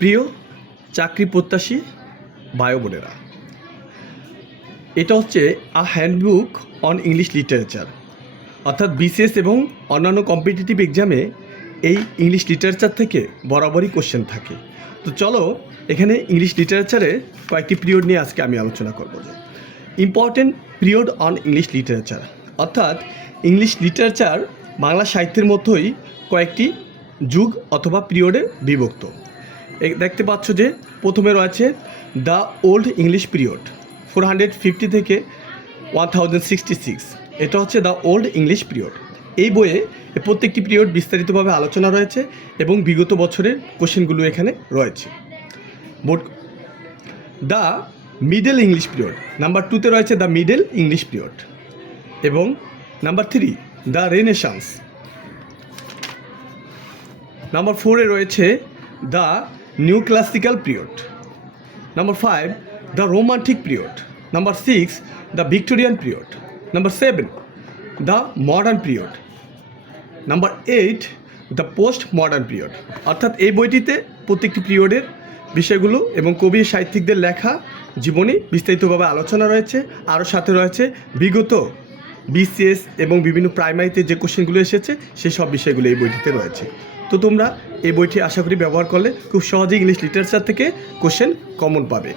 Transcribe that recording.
প্রিয় চাকরি প্রত্যাশী ভাই বোনেরা, এটা হচ্ছে আ হ্যান্ডবুক অন ইংলিশ লিটারেচার, অর্থাৎ বিসিএস এবং অন্যান্য কম্পিটিটিভ এক্সামে এই ইংলিশ লিটারেচার থেকে বরাবরই কোশ্চেন থাকে। তো চলো এখানে ইংলিশ লিটারেচারে কয়েকটি পিরিয়ড নিয়ে আজকে আমি আলোচনা করব। Important period on English literature, অর্থাৎ ইংলিশ লিটারেচার বাংলা সাহিত্যের মতোই কয়েকটি যুগ অথবা পিরিয়ডে বিভক্ত। দেখতে পাচ্ছ যে প্রথমে রয়েছে দ্য ওল্ড ইংলিশ পিরিয়ড 450 থেকে 1066, এটা হচ্ছে দ্য ওল্ড ইংলিশ পিরিয়ড। এই বইয়ে প্রত্যেকটি পিরিয়ড বিস্তারিতভাবে আলোচনা রয়েছে এবং বিগত বছরের কোশ্চেনগুলো এখানে রয়েছে। The middle English period number 2তে রয়েছে দ্য মিডল ইংলিশ পিরিয়ড, এবং নাম্বার 3 দ্য রেনেসান্স। নাম্বার 4-এ রয়েছে the new classical period. Number 5 the romantic period. Number 6 the Victorian period. Number 7 the modern period. Number 8 the post modern period. অর্থাৎ এই বইটিতে প্রত্যেকটি পিরিয়ডের বিষয়গুলো এবং কবি সাহিত্যিকদের লেখা জীবনী বিস্তারিতভাবে আলোচনা রয়েছে। আরও সাথে রয়েছে বিগত বিসিএস এবং বিভিন্ন প্রাইমারিতে যে কোশ্চেনগুলো এসেছে সেই সব বিষয়গুলো এই বইটিতে রয়েছে। তো তোমরা এই বইটি আশা করি ব্যবহার করলে খুব সহজেই ইংলিশ লিটারেচার থেকে কোশ্চেন কমন পাবে।